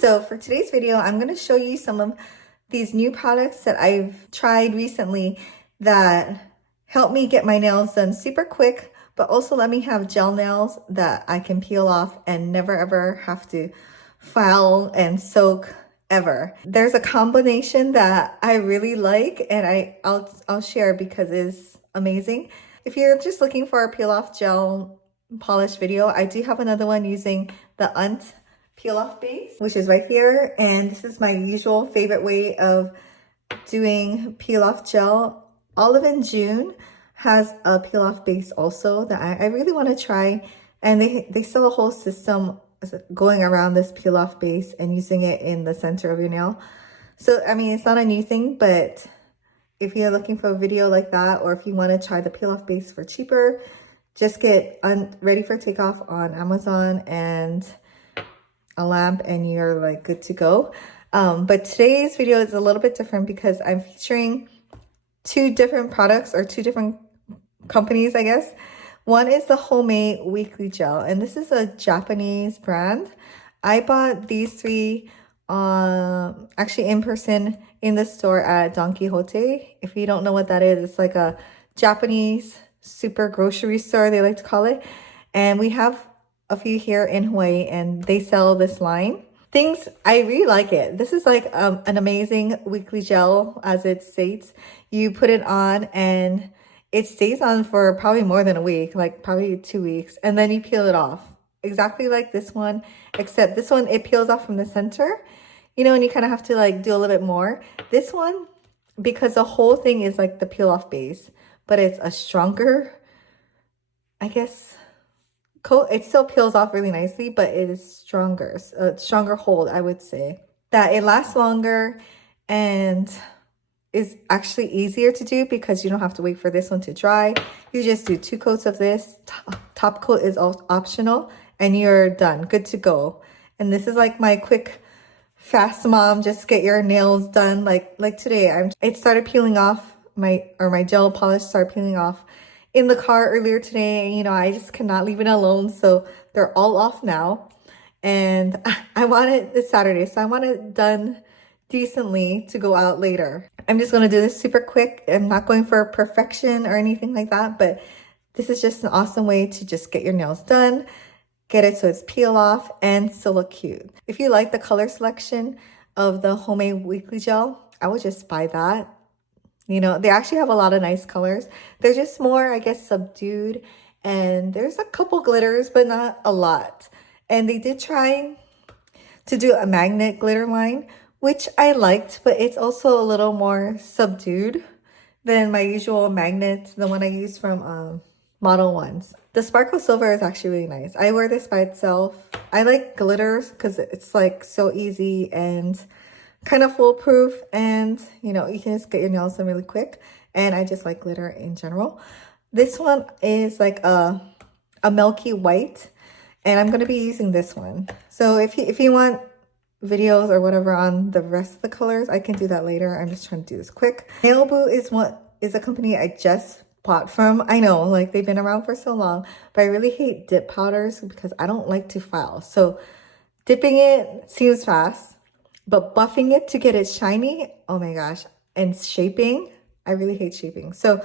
So for today's video, I'm going to show you some of these new products that I've tried recently that help me get my nails done super quick, but also let me have gel nails that I can peel off and never ever have to file and soak ever. There's a combination that I really like, and I'll share because it's amazing. If you're just looking for a peel off gel polish video, I do have another one using the UNT peel off base, which is right here, and this is my usual favorite way of doing peel off gel. Olive & June has a peel off base also that I really want to try, and they sell a whole system going around this peel off base and using it in the center of your nail. So I mean, it's not a new thing, but if you're looking for a video like that, or if you want to try the peel off base for cheaper, just get ready for takeoff on Amazon and a lamp and you're like good to go. But today's video is a little bit different because I'm featuring two different products, or two different companies, I guess. One is the Homei Weekly Gel, and this is a Japanese brand. I bought these three actually in person in the store at Don Quixote. If you don't know what that is, it's like a Japanese super grocery store, they like to call it. And we have a few here in Hawaii, and they sell this line. I really like it. This is like an amazing weekly gel, as it states. You put it on and it stays on for probably more than a week, like probably 2 weeks, and then you peel it off. Exactly like this one, except this one, it peels off from the center, you know, and you kind of have to like do a little bit more. This one, because the whole thing is like the peel off base, but it's a stronger, I guess, coat. It still peels off really nicely, but it is stronger, stronger hold, I would say. That it lasts longer and is actually easier to do because you don't have to wait for this one to dry. You just do 2 coats of this. Top coat is all optional, and you're done, good to go. And this is like my quick, fast mom, just get your nails done. Like today, it started peeling off, my gel polish started peeling off in the car earlier today, and you know, I just cannot leave it alone, so they're all off now. And I want it this Saturday, so I want it done decently to go out later. I'm just going to do this super quick. I'm not going for perfection or anything like that, but this is just an awesome way to just get your nails done, get it so it's peel off and still look cute. If you like the color selection of the Homei Weekly Gel, I would just buy that. You know, they actually have a lot of nice colors. They're just more, I guess, subdued, and there's a couple glitters, but not a lot. And they did try to do a magnet glitter line, which I liked, but it's also a little more subdued than my usual magnet, the one I use from Model Ones. The Sparkle Silver is actually really nice. I wear this by itself. I like glitters because it's like so easy and kind of foolproof, and you know, you can just get your nails done really quick. And I just like glitter in general. This one is like a milky white, and I'm going to be using this one. So if you want videos or whatever on the rest of the colors, I can do that later. I'm just trying to do this quick. Nailboo is a company I just bought from. I know, like, they've been around for so long, but I really hate dip powders because I don't like to file. So dipping it seems fast, but buffing it to get it shiny, oh my gosh. And shaping, I really hate shaping. So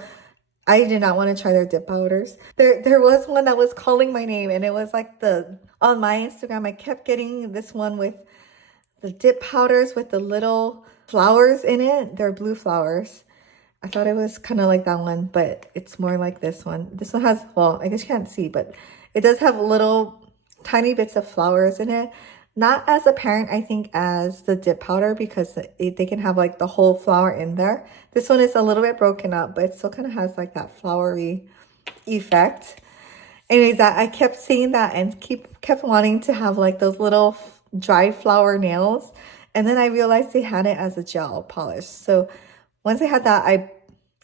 I did not want to try their dip powders. There was one that was calling my name, and it was like on my Instagram, I kept getting this one with the dip powders with the little flowers in it. They're blue flowers. I thought it was kind of like that one, but it's more like this one. This one has, well, I guess you can't see, but it does have little tiny bits of flowers in it. Not as apparent, I think, as the dip powder, because they can have like the whole flower in there. This one is a little bit broken up, but it still kind of has like that flowery effect. Anyways, I kept seeing that and kept wanting to have like those little dry flower nails. And then I realized they had it as a gel polish. So once I had that, I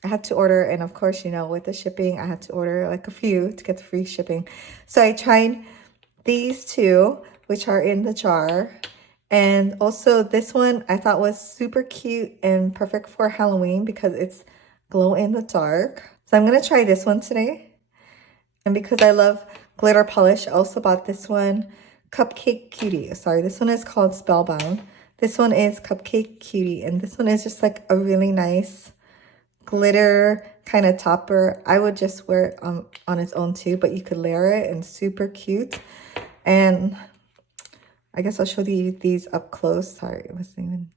had to order. And of course, you know, with the shipping, I had to order like a few to get the free shipping. So I tried these two, which are in the jar. And also this one I thought was super cute and perfect for Halloween because it's glow in the dark. So I'm going to try this one today. And because I love glitter polish, I also bought this one Cupcake Cutie. Sorry, this one is called Spellbound. This one is Cupcake Cutie, and this one is just like a really nice glitter kind of topper. I would just wear it on its own too, but you could layer it and super cute. And I guess I'll show you these up close. Sorry, it wasn't even.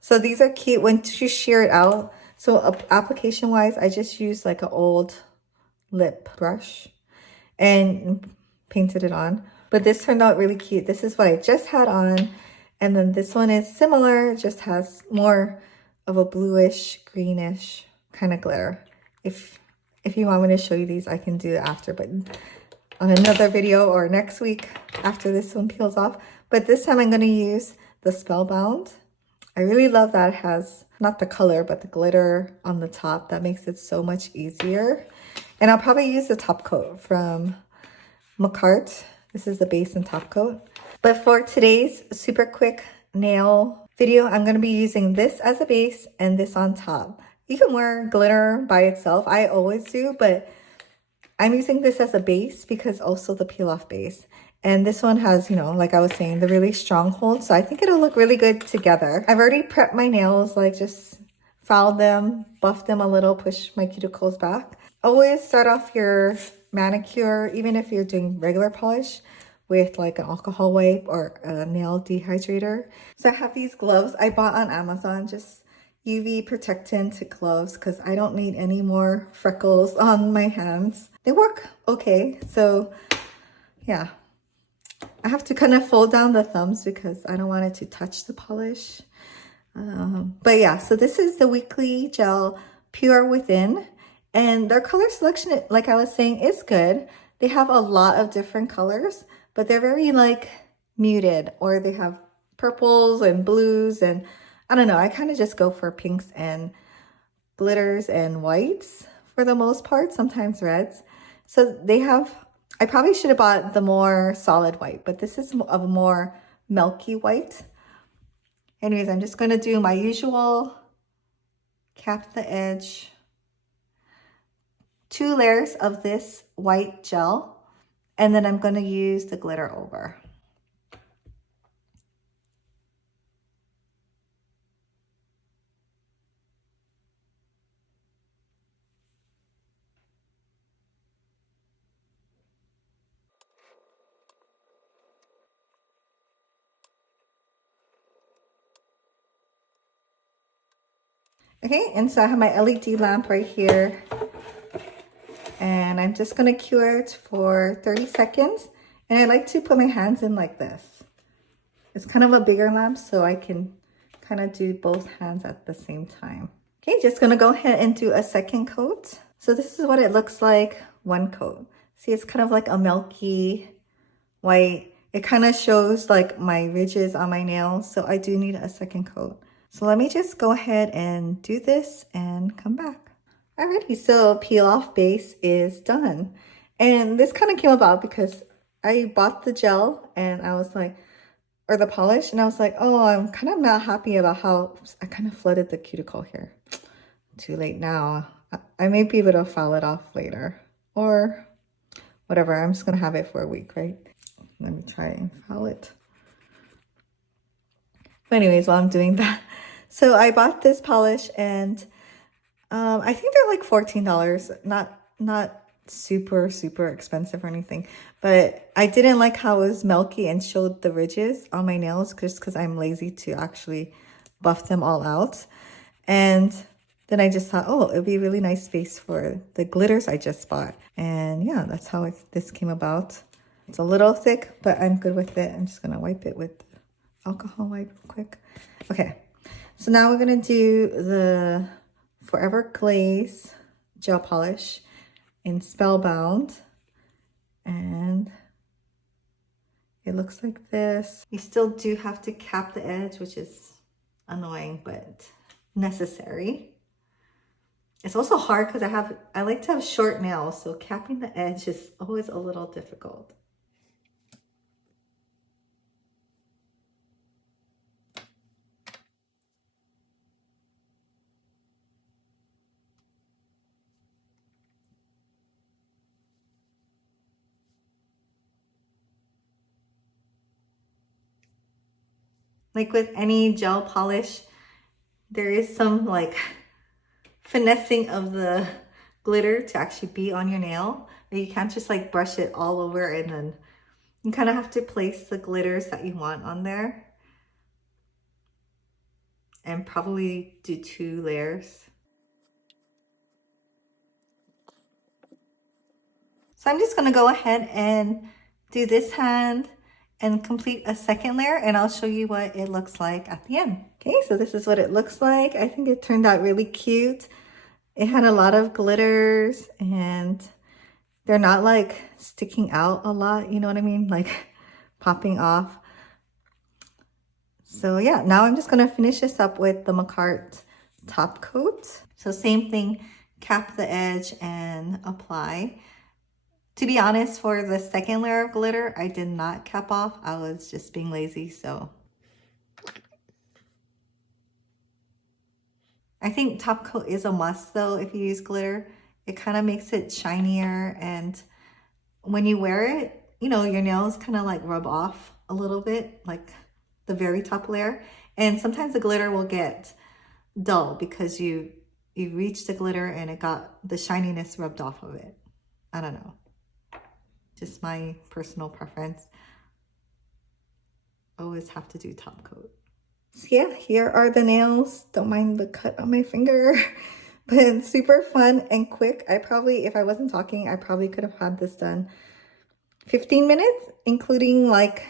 So these are cute once you shear it out. So application wise, I just used like an old lip brush and painted it on. But this turned out really cute. This is what I just had on. And then this one is similar, just has more of a bluish, greenish kind of glitter. If you want me to show you these, I can do it after, but on another video or next week after this one peels off. But this time I'm going to use the Spellbound. I really love that it has not the color, but the glitter on the top. That makes it so much easier. And I'll probably use the top coat from Macart. This is the base and top coat. But for today's super quick nail video, I'm going to be using this as a base and this on top. You can wear glitter by itself. I always do, but I'm using this as a base because also the peel off base. And this one has, you know, like I was saying, the really strong hold. So I think it'll look really good together. I've already prepped my nails, like just filed them, buffed them a little, push my cuticles back. Always start off your manicure, even if you're doing regular polish, with like an alcohol wipe or a nail dehydrator. So I have these gloves I bought on Amazon, just UV protectant gloves because I don't need any more freckles on my hands. They work okay. So yeah, I have to kind of fold down the thumbs because I don't want it to touch the polish. But yeah, so this is the Weekly Gel Pure Within. And their color selection, like I was saying, is good. They have a lot of different colors, but they're very like muted, or they have purples and blues, and I don't know. I kind of just go for pinks and glitters and whites for the most part, sometimes reds. So they have, I probably should have bought the more solid white, but this is of a more milky white. Anyways, I'm just going to do my usual cap the edge, 2 layers of this white gel, and then I'm going to use the glitter over. Okay, and so I have my LED lamp right here. And I'm just going to cure it for 30 seconds. And I like to put my hands in like this. It's kind of a bigger lamp, so I can kind of do both hands at the same time. Okay, just going to go ahead and do a second coat. So this is what it looks like, one coat. See, it's kind of like a milky white. It kind of shows like my ridges on my nails, so I do need a second coat. So let me just go ahead and do this and come back. Alrighty, so peel off base is done. And this kind of came about because I bought the gel and I was like, or the polish, and I was like, oh, I'm kind of not happy about how I kind of flooded the cuticle here. Too late now. I may be able to file it off later or whatever. I'm just going to have it for a week, right? Let me try and file it. But anyways, while I'm doing that, so I bought this polish and I think they're like $14, not super expensive or anything, but I didn't like how it was milky and showed the ridges on my nails just because I'm lazy to actually buff them all out. And then I just thought, oh, it would be a really nice space for the glitters I just bought. And yeah, that's how this came about. It's a little thick, but I'm good with it. I'm just gonna wipe it with alcohol wipe real quick. Okay, so now we're gonna do the Forever Glaze gel polish in Spellbound, and it looks like this. You still do have to cap the edge, which is annoying but necessary. It's also hard because I like to have short nails, so capping the edge is always a little difficult. Like with any gel polish, there is some like finessing of the glitter to actually be on your nail. But you can't just like brush it all over, and then you kind of have to place the glitters that you want on there. And probably do 2 layers. So I'm just gonna go ahead and do this hand and complete a second layer, and I'll show you what it looks like at the end. Okay, so this is what it looks like. I think it turned out really cute. It had a lot of glitters and they're not like sticking out a lot, you know what I mean? Like popping off. So yeah, now I'm just gonna finish this up with the Macart top coat. So same thing, cap the edge and apply. To be honest, for the second layer of glitter, I did not cap off. I was just being lazy, so. I think top coat is a must though if you use glitter. It kind of makes it shinier, and when you wear it, you know, your nails kind of like rub off a little bit, like the very top layer. And sometimes the glitter will get dull because you reached the glitter and it got the shininess rubbed off of it. I don't know. Just my personal preference. Always have to do top coat. So yeah, here are the nails. Don't mind the cut on my finger. But it's super fun and quick. I probably, if I wasn't talking, I probably could have had this done 15 minutes, including like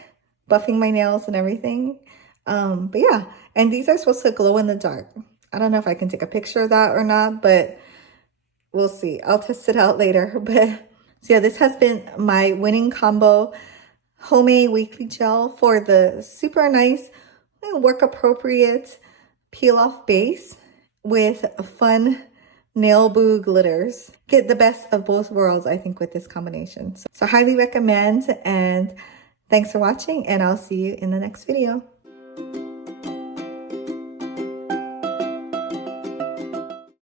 buffing my nails and everything. But yeah, and these are supposed to glow in the dark. I don't know if I can take a picture of that or not, but we'll see. I'll test it out later. But so yeah, this has been my winning combo Homei weekly gel for the super nice, work appropriate peel off base with fun Nailboo glitters. Get the best of both worlds, I think, with this combination. So highly recommend, and thanks for watching, and I'll see you in the next video.